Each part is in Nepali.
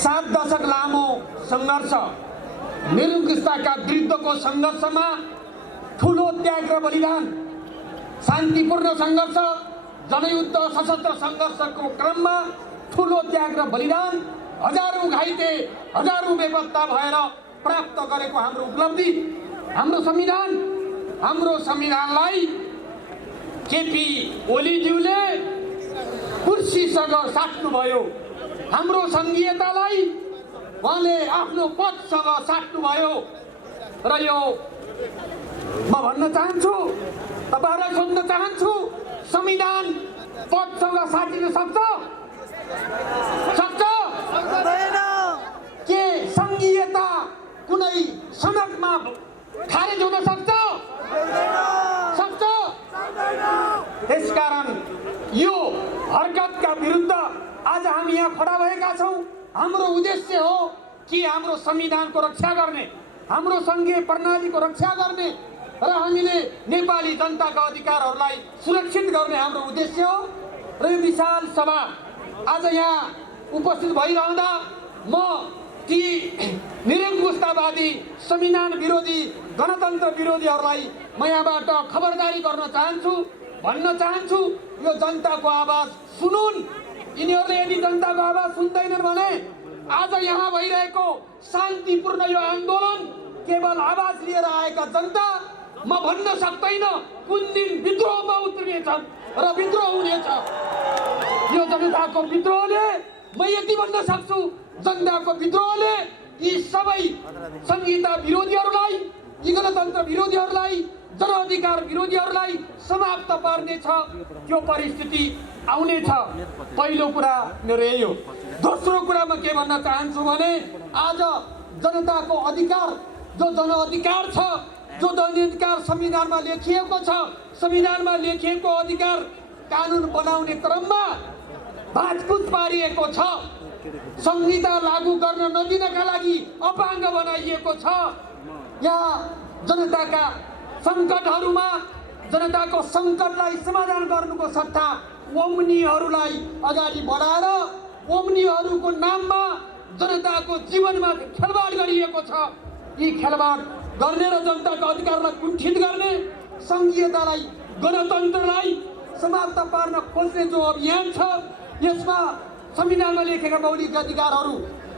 7 दशक लामो सङ्घर्ष, निरङ्कुशताका विरुद्धको सङ्घर्षमा ठुलो त्याग र बलिदान, शान्तिपूर्ण सङ्घर्ष, जनयुद्ध सशस्त्र सङ्घर्षको क्रममा ठुलो त्याग र बलिदान, हजारौं घाइते, हजारौं बेपत्ता भएर प्राप्त गरेको हाम्रो उपलब्धि, हाम्रो संविधानलाई केपी ओलीज्यूले कुर्सीसँग साट्नुभयो। हाम्रो संघीयतालाई उहाँले आफ्नो पदसँग साट्नुभयो। र यो म भन्न चाहन्छु, तपाईहरुलाई सोध्न चाहन्छु, संविधान पदसँग साटिन सक्छ? के संघीयता कुनै सनदमा खारेज हुन सक्छ? त्यसकारण यो हरकतका विरुद्ध आज हामी यहाँ खडा भएका छौं। हाम्रो उद्देश्य हो कि हाम्रो संविधानको रक्षा गर्ने, हाम्रो संघीय प्रणालीको रक्षा गर्ने र हामीले नेपाली जनताका अधिकारहरूलाई सुरक्षित गर्ने हाम्रो उद्देश्य हो। र यो विशाल सभा आज यहाँ उपस्थित भइरहँदा म ती निरङ्कुशतावादी, संविधान विरोधी, गणतन्त्र विरोधीहरूलाई म यहाँबाट खबरदारी गर्न चाहन्छु, भन्न चाहन्छु, यो जनताको आवाज सुनुन्। यिनीहरूले यदि जनताको आवाज सुन्दैनन् भने आज यहाँ भइरहेको शान्तिपूर्ण यो आन्दोलन केवल आवाज लिएर आएका जनता म भन्न सक्दैन कुन दिन विद्रोहमा उत्रिनेछन् र विद्रोह हुनेछ। यो जनताको विद्रोहले, म यति भन्न सक्छु, जनताको विद्रोहले यी सबै संहिता विरोधीहरूलाई, यी गणतन्त्र विरोधीहरूलाई, जनअधिकार विरोधीहरूलाई समाप्त पार्नेछ। त्यो परिस्थिति आउनेछ। पहिलो कुरा मेरो यही हो। दोस्रो कुरा म के भन्न चाहन्छु भने आज जनताको अधिकार, जो जनअधिकार छ, जो जनअधिकार संविधानमा लेखिएको छ, संविधानमा लेखिएको अधिकार कानुन बनाउने क्रममा भाँचकुच पारिएको छ। संहिता लागू गर्न नदिनका लागि अपाङ्ग बनाइएको छ। यहाँ जनताका सङ्कटहरूमा, जनताको सङ्कटलाई समाधान गर्नुको सट्टा ओम्नीहरूलाई अगाडि बढाएर ओम्नीहरूको नाममा जनताको जीवनमा खेलवाड गरिएको छ। यी खेलवाड गर्ने र जनताको अधिकारलाई कुण्ठित गर्ने, संघीयतालाई, गणतन्त्रलाई समाप्त पार्न खोज्ने जो अभियान छ, यसमा संविधानमा लेखेका मौलिक अधिकारहरू,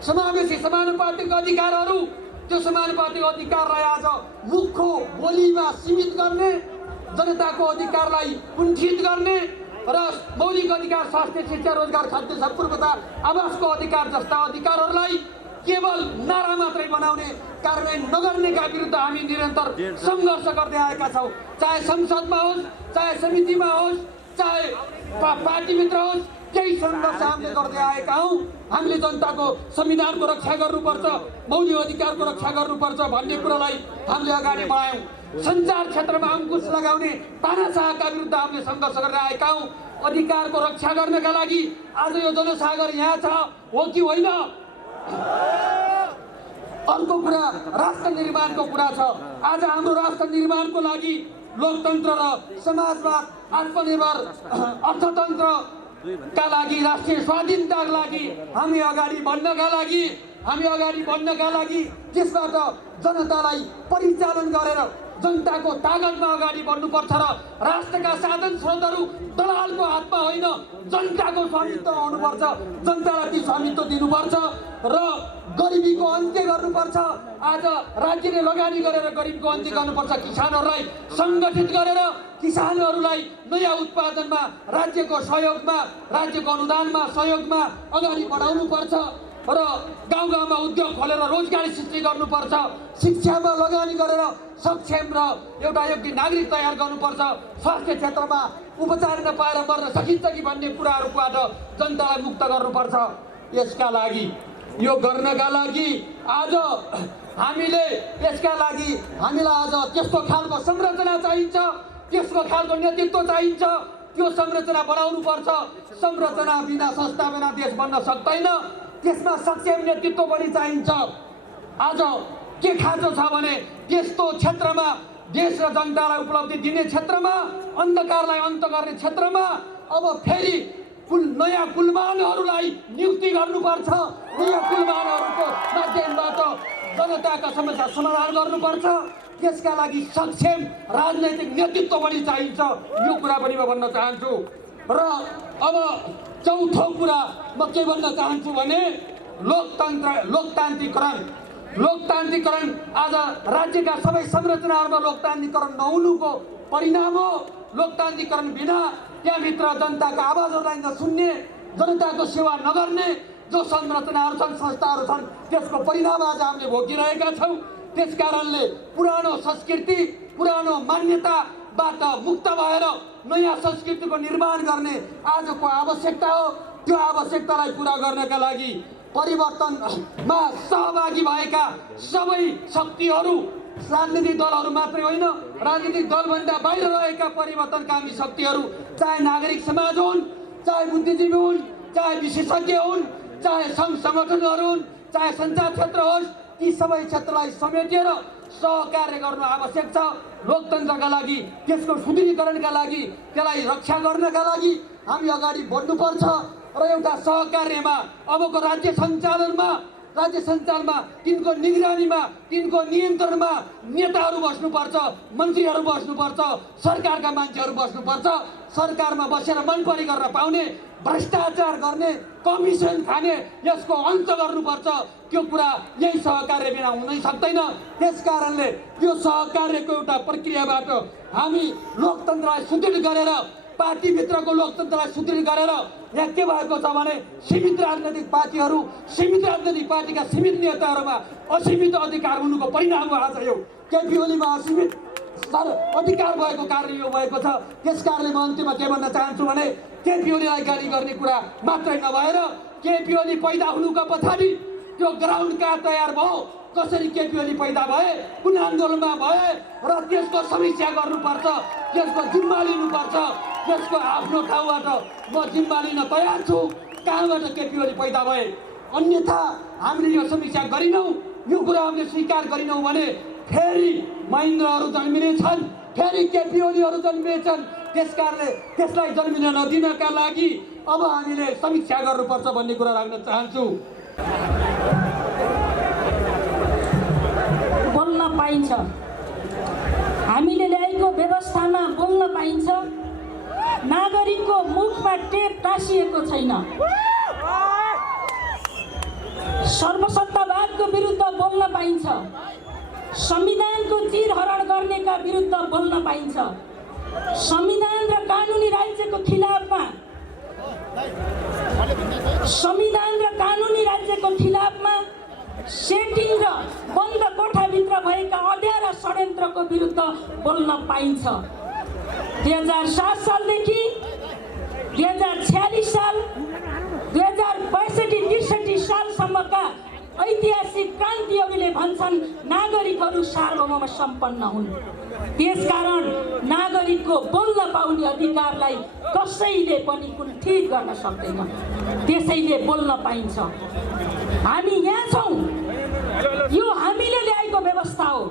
समावेशी समानुपातिक अधिकारहरू, त्यो समानुपातिक अधिकारलाई आज मुखको बोलीमा सीमित गर्ने, जनताको अधिकारलाई कुण्ठित गर्ने र मौलिक अधिकार, स्वास्थ्य, शिक्षा, रोजगार, खाद्य सम्पूर्णता, आवासको अधिकार जस्ता अधिकारहरूलाई केवल नारा मात्रै बनाउने, कार्यान्वयन नगर्नेका विरुद्ध हामी निरन्तर सङ्घर्ष गर्दै आएका छौँ। चाहे संसदमा होस्, चाहे समितिमा होस्, चाहे पार्टीभित्र होस्, केही सङ्घर्ष हामीले गर्दै आएका हौँ। हामीले जनताको संविधानको रक्षा गर्नुपर्छ, मौलिक अधिकारको रक्षा गर्नुपर्छ भन्ने कुरालाई हामीले अगाडि बढायौँ। सञ्चार क्षेत्रमा अङ्कुश लगाउने तानाशाहका विरुद्ध हामीले सङ्घर्ष गरेर आएका हौँ। अधिकारको रक्षा गर्नका लागि आज यो जनसागर यहाँ छ हो कि होइन? अर्को कुरा राष्ट्र निर्माणको कुरा छ। आज हाम्रो राष्ट्र निर्माणको लागि लोकतन्त्र र समाजवाद, आत्मनिर्भर अर्थतन्त्रका लागि, राष्ट्रिय स्वाधीनताका लागि हामी अगाडि बढ्नका लागि त्यसबाट जनतालाई परिचालन गरेर जनताको तागतमा अगाडि बढ्नुपर्छ र राष्ट्रका साधन स्रोतहरू दलालको हातमा होइन, जनताको स्वामित्व हुनुपर्छ। जनतालाई ती स्वामित्व दिनुपर्छ र गरिबीको अन्त्य गर्नुपर्छ। आज राज्यले लगानी गरेर गरिबीको अन्त्य गर्नुपर्छ। किसानहरूलाई सङ्गठित गरेर किसानहरूलाई नयाँ उत्पादनमा राज्यको सहयोगमा, राज्यको अनुदानमा, सहयोगमा अगाडि बढाउनुपर्छ र गाउँ गाउँमा उद्योग खोलेर रोजगारी सृष्टि गर्नुपर्छ। शिक्षामा लगानी गरेर सक्षम र एउटा योग्य नागरिक तयार गर्नुपर्छ। स्वास्थ्य क्षेत्रमा उपचार नपाएर मर्न सकिन्छ कि भन्ने कुराहरूबाट जनतालाई मुक्त गर्नुपर्छ। यसका लागि, यो गर्नका लागि आज हामीलाई आज त्यस्तो खालको संरचना चाहिन्छ, त्यस्तो खालको नेतृत्व चाहिन्छ। त्यो संरचना बनाउनुपर्छ। संरचना बिना, संस्था बिना देश बन्न सक्दैन। त्यसमा सक्षम नेतृत्व पनि चाहिन्छ। आज के खाँचो छ भने त्यस्तो क्षेत्रमा, देश र जनतालाई उपलब्धि दिने क्षेत्रमा, अन्धकारलाई अन्त गर्ने क्षेत्रमा अब फेरि नयाँ कुलमानहरूलाई नियुक्ति गर्नुपर्छ। नयाँ कुलमानहरूको माध्यमबाट जनताका समस्या समाधान गर्नुपर्छ। त्यसका लागि सक्षम राजनैतिक नेतृत्व पनि चाहिन्छ। यो कुरा पनि म भन्न चाहन्छु। र अब चौथो कुरा म के भन्न चाहन्छु भने लोकतान्त्रिकरण आज राज्यका सबै संरचनाहरूमा लोकतान्त्रिकरण नहुनुको परिणाम हो। लोकतान्त्रिकरण बिना त्यहाँभित्र जनताका आवाजहरूलाई नसुन्ने, जनताको सेवा नगर्ने जो संरचनाहरू छन्, संस्थाहरू छन्, त्यसको परिणाम आज हामीले भोगिरहेका छौँ। त्यसकारणले पुरानो संस्कृति, पुरानो मान्यताबाट मुक्त भएर नयाँ संस्कृतिको निर्माण गर्ने आजको आवश्यकता हो। त्यो आवश्यकतालाई पुरा गर्नका लागि परिवर्तनमा सहभागी भएका सबै शक्तिहरू, राजनीतिक दलहरू मात्रै होइन, राजनीतिक दलभन्दा बाहिर रहेका परिवर्तनकामी शक्तिहरू, चाहे नागरिक समाज हुन्, चाहे बुद्धिजीवी हुन्, चाहे विशेषज्ञ हुन्, चाहे सङ्घ सङ्गठनहरू हुन्, चाहे सञ्चार क्षेत्र होस्, ती सबै क्षेत्रलाई समेटेर सहकार्य गर्नु आवश्यक छ। लोकतन्त्रका लागि, त्यसको सुदृढीकरणका लागि, त्यसलाई रक्षा गर्नका लागि हामी अगाडि बढ्नुपर्छ। र एउटा सहकार्यमा अबको राज्य सञ्चालनमा तिनको निगरानीमा, तिनको नियन्त्रणमा नेताहरू बस्नुपर्छ, मन्त्रीहरू बस्नुपर्छ, सरकारका मान्छेहरू बस्नुपर्छ। सरकारमा बसेर मनपरी गर्न पाउने, भ्रष्टाचार गर्ने, कमिसन खाने, यसको अन्त गर्नुपर्छ। त्यो कुरा यही सहकार्य बिना हुनै सक्दैन। त्यसकारणले यो सहकार्यको एउटा प्रक्रियाबाट हामी लोकतन्त्रलाई सुदृढ गरेर, पार्टीभित्रको लोकतन्त्रलाई सुदृढ गरेर, यहाँ के भएको छ भने सीमित राजनैतिक पार्टीहरू, सीमित राजनैतिक पार्टीका सीमित नेताहरूमा असीमित अधिकार हुनुको परिणाम हो। आज यो केपी ओलीमा असीमित अधिकार भएको कारण यो भएको छ। त्यसकारणले म अन्त्यमा के भन्न चाहन्छु भने केपी ओलीलाई गाली गर्ने कुरा मात्रै नभएर केपी ओली पैदा हुनुको पछाडि त्यो ग्राउन्ड कहाँ तयार भयो, कसरी केपी ओली पैदा भए, कुन आन्दोलनमा भए र त्यसको समीक्षा गर्नुपर्छ, त्यसको जिम्मा लिनुपर्छ। त्यसको आफ्नो ठाउँबाट म जिम्मा लिन तयार छु, कहाँबाट केपी ओली पैदा भए। अन्यथा हामीले यो समीक्षा गरिनौँ, यो कुरा हामीले स्वीकार गरिनौँ भने फेरि महेन्द्रहरू जन्मिनेछन्, फेरि केपी ओलीहरू जन्मिनेछन्। त्यसकारणले त्यसलाई जन्मिन नदिनका लागि अब हामीले समीक्षा गर्नुपर्छ भन्ने कुरा राख्न चाहन्छु। बोल्न पाइन्छ, हामीले ल्याएको व्यवस्थामा बोल्न पाइन्छ। नागरिकको मुखमा टेप टाँसिएको छैन। सर्वसत्तावादको विरुद्ध बोल्न पाइन्छ। संविधानको चिरहरण गर्नेका विरुद्ध बोल्न पाइन्छ। संविधान र कानुनी राज्यको खिलाफमा सेटिङ र बन्द कोठाभित्र भएका अँध्यारा षड्यन्त्रको विरुद्ध बोल्न पाइन्छ। 2007 सालदेखि 2046 साल, 2062-63 सालसम्मका ऐतिहासिक क्रान्तिहरूले भन्छन् नागरिकहरू सार्वभौम सम्पन्न हुन्। त्यसकारण नागरिकको बोल्न पाउने अधिकारलाई कसैले पनि कुण्ठित गर्न सक्दैन। त्यसैले बोल्न पाइन्छ। हामी यहाँ छौँ, यो हामीले ल्याएको व्यवस्था हो।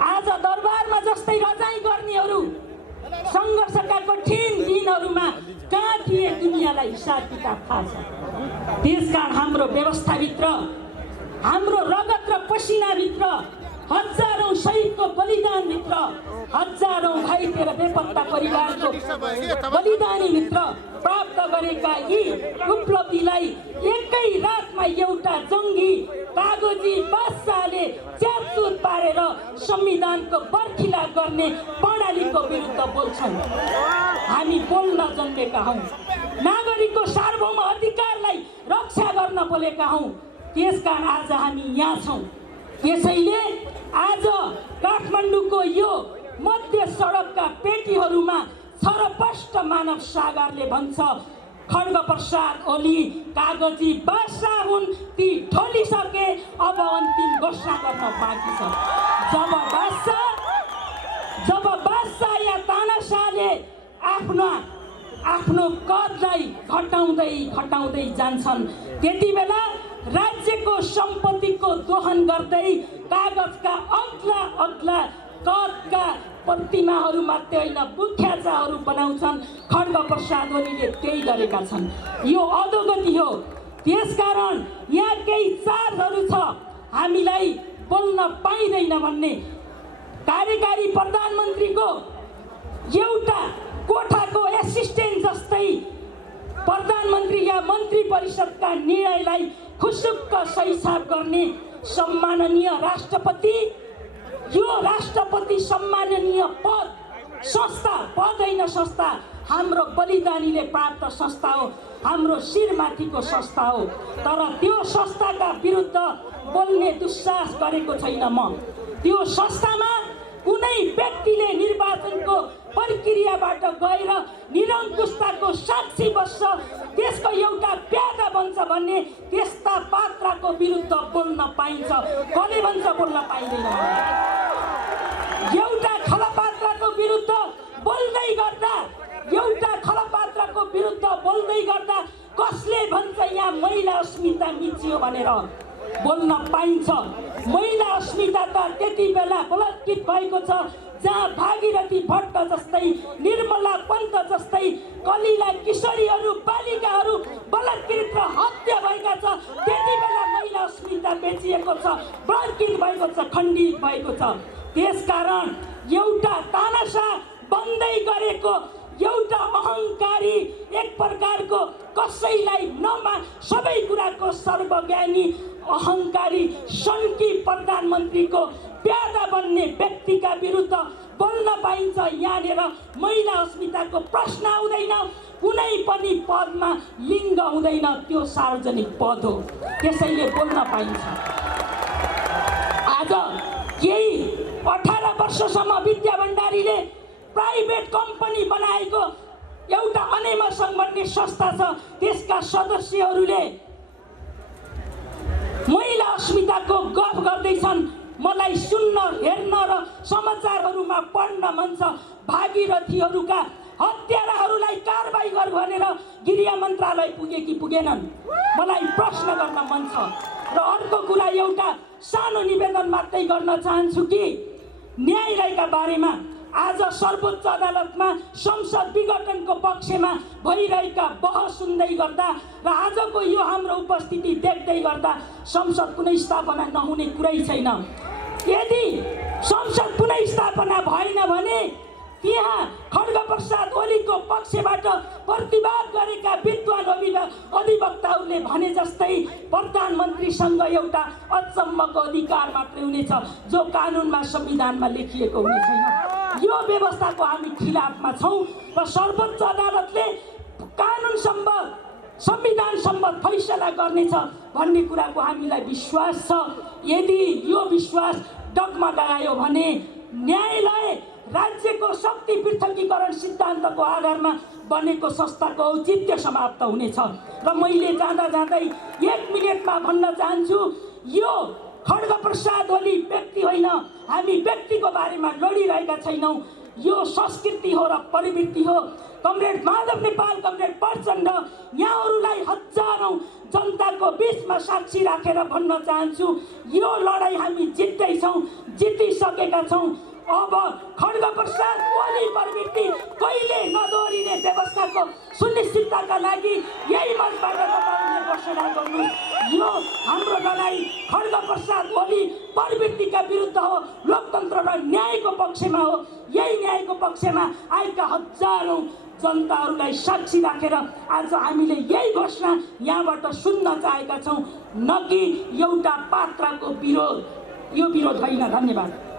आज दरबारमा जस्तै रजाइ गर्नेहरू सङ्घर्षका कठिन दिनहरूमा कहाँ थिए दुनियाँलाई हिसाब किताब थाहा छ। त्यसकारण हाम्रो व्यवस्थाभित्र, हाम्रो रगत र पसिनाभित्र, हजारौं शहीदको बलिदानभित्र, हजारौं घाइते र बेपत्ता परिवारको बलिदानीभित्र प्राप्त गरेका यी उपलब्धिलाई एकै रातमा एउटा जङ्गी कागजी बादशाहले च्यातचुत पारेर संविधानको बर्खिला गर्ने प्रणालीको विरुद्ध बोल्छन्। हामी बोल्न जन्मेका हौँ, नागरिकको सार्वभौम अधिकारलाई रक्षा गर्न बोलेका हौँ। त्यसकारण आज हामी यहाँ छौँ। त्यसैले आज काठमाडौँको यो मध्य सडकका पेटीहरूमा छरपष्ट मानव सागरले भन्छ खड्गप्रसाद ओली कागजी बादशाह हुन्, ती ढलिसके, अब अन्तिम घोषणा गर्न बाँकी छ। जब बादशाह या तानाशाहले आफ्नो कदलाई घटाउँदै जान्छन्, त्यति बेला राज्यको सम्पत्तिको दोहन गर्दै कागजका अग्ला कदका प्रतिमाहरू मात्रै होइन बुख्याचाहरू बनाउँछन्। खड्ग प्रसाद ओलीले त्यही गरेका छन्। यो अधोगति हो। त्यसकारण यहाँ केही चार्जहरू छ हामीलाई बोल्न पाइँदैन भन्ने। कार्यकारी प्रधानमन्त्रीको एउटा कोठाको एसिस्टेन्ट जस्तै प्रधानमन्त्री या मन्त्री परिषदका निर्णयलाई खुसुक्क सहीसाब गर्ने सम्माननीय राष्ट्रपति, यो राष्ट्रपति सम्माननीय पद संस्था पद होइन संस्था, हाम्रो बलिदानीले प्राप्त संस्था हो, हाम्रो शिरमाथिको संस्था हो। तर त्यो संस्थाका विरुद्ध बोल्ने दुस्साहस गरेको छैन म। त्यो संस्थामा कुनै व्यक्तिले निर्वाचनको प्रक्रियाबाट गएर निरङ्कुशताको साक्षी बस्छ, त्यसको एउटा प्यादा बन्छ भन्ने त्यस्ता पात्रको विरुद्ध बोल्न पाइन्छ। कसले भन्छ बोल्न पाइँदैन? एउटा खलपात्रको विरुद्ध बोल्दै गर्दा, एउटा खलपात्रको विरुद्ध बोल्दै गर्दा कसले भन्छ यहाँ महिला अस्मिता मिचियो भनेर बोल्न पाइन्छ? महिला अस्मिता त त्यति बेला बलात्कृत भएको छ जहाँ भागीरथी भट्ट जस्तै, निर्मला पन्त जस्तै कलिला किशोरीहरू बालिकाहरू बलात्कृत र हत्या भएका छ। त्यति बेला महिला अस्मिता बेचिएको छ, बलात्कृत भएको छ, खण्डित भएको छ। त्यसकारण एउटा तानाशाह बन्दै गरेको एउटा अहङ्कारी, एक प्रकारको कसैलाई सबै कुराको सर्वज्ञानी अहङ्कारी सन्की प्रधानमन्त्रीको प्यादा बन्ने व्यक्तिका विरुद्ध बोल्न पाइन्छ। यहाँनिर महिला अस्मिताको प्रश्न आउँदैन, कुनै पनि पदमा लिङ्ग हुँदैन, त्यो सार्वजनिक पद हो, त्यसैले बोल्न पाइन्छ। आज केही 18 वर्षसम्म विद्या भण्डारीले प्राइभेट कम्पनी बनाएको एउटा अनेमा सङ्घ भन्ने संस्था छ, त्यसका सदस्यहरूले महिला अस्मिताको गफ गर्दैछन्। मलाई सुन्न, हेर्न र समाचारहरूमा पढ्न मन छ। भागीरथीहरूका हत्याराहरूलाई कारबाही गर भनेर गृह मन्त्रालय पुगे कि पुगेनन्? मलाई प्रश्न गर्न मन छ। र अर्को कुरा एउटा सानो निवेदन मात्रै गर्न चाहन्छु कि न्यायालयका बारेमा आज सर्वोच्च अदालतमा संसद विघटनको पक्षमा भइरहेका बहस सुन्दै गर्दा र आजको यो हाम्रो उपस्थिति देख्दै गर्दा संसद पुनः स्थापना नहुने कुरै छैन। यदि संसद पुनः स्थापना भएन भने त्यहाँ खड्ग प्रसाद ओलीको पक्षबाट प्रतिवाद गरेका विद्वान अधिवक्ताहरूले भने जस्तै प्रधानमन्त्रीसँग एउटा अचम्मको अधिकार मात्रै हुनेछ, जो कानुनमा संविधानमा लेखिएको हुने छैन। यो व्यवस्थाको हामी खिलाफमा छौँ र सर्वोच्च अदालतले कानुन सम्बद्ध संविधान सम्बद्ध फैसला गर्नेछ भन्ने कुराको हामीलाई विश्वास छ। यदि यो विश्वास डगमगायो भने न्यायालय राज्यको शक्ति पृथकीकरण सिद्धान्तको आधारमा बनेको संस्थाको औचित्य समाप्त हुनेछ। र मैले जाँदा जाँदै 1 मिनटमा भन्न चाहन्छु, यो खड्ग प्रसाद ओली व्यक्ति होइन, हामी व्यक्तिको बारेमा लडिरहेका छैनौँ। यो संस्कृति हो र प्रवृत्ति हो। कमरेड माधव नेपाल, कमरेड प्रचण्ड, यहाँहरूलाई हजारौँ जनताको बिचमा साक्षी राखेर भन्न चाहन्छु, यो लडाइँ हामी जित्दैछौँ, जितिसकेका छौँ। अब खड्ग प्रसाद ओली प्रवृत्ति कहिले नदोहोरिने व्यवस्थाको सुनिश्चितताका लागि यही मञ्चबाट तपाईँहरूले घोषणा गर्नु। यो हाम्रो लडाइँ खड्ग प्रसाद ओली प्रवृत्तिका विरुद्ध हो, लोकतन्त्र र न्यायको पक्षमा हो। यही न्यायको पक्षमा आएका हजारौँ जनताहरूलाई साक्षी राखेर आज हामीले यही घोषणा यहाँबाट सुन्न चाहेका छौँ, न कि एउटा पात्रको विरोध। यो विरोध होइन। धन्यवाद।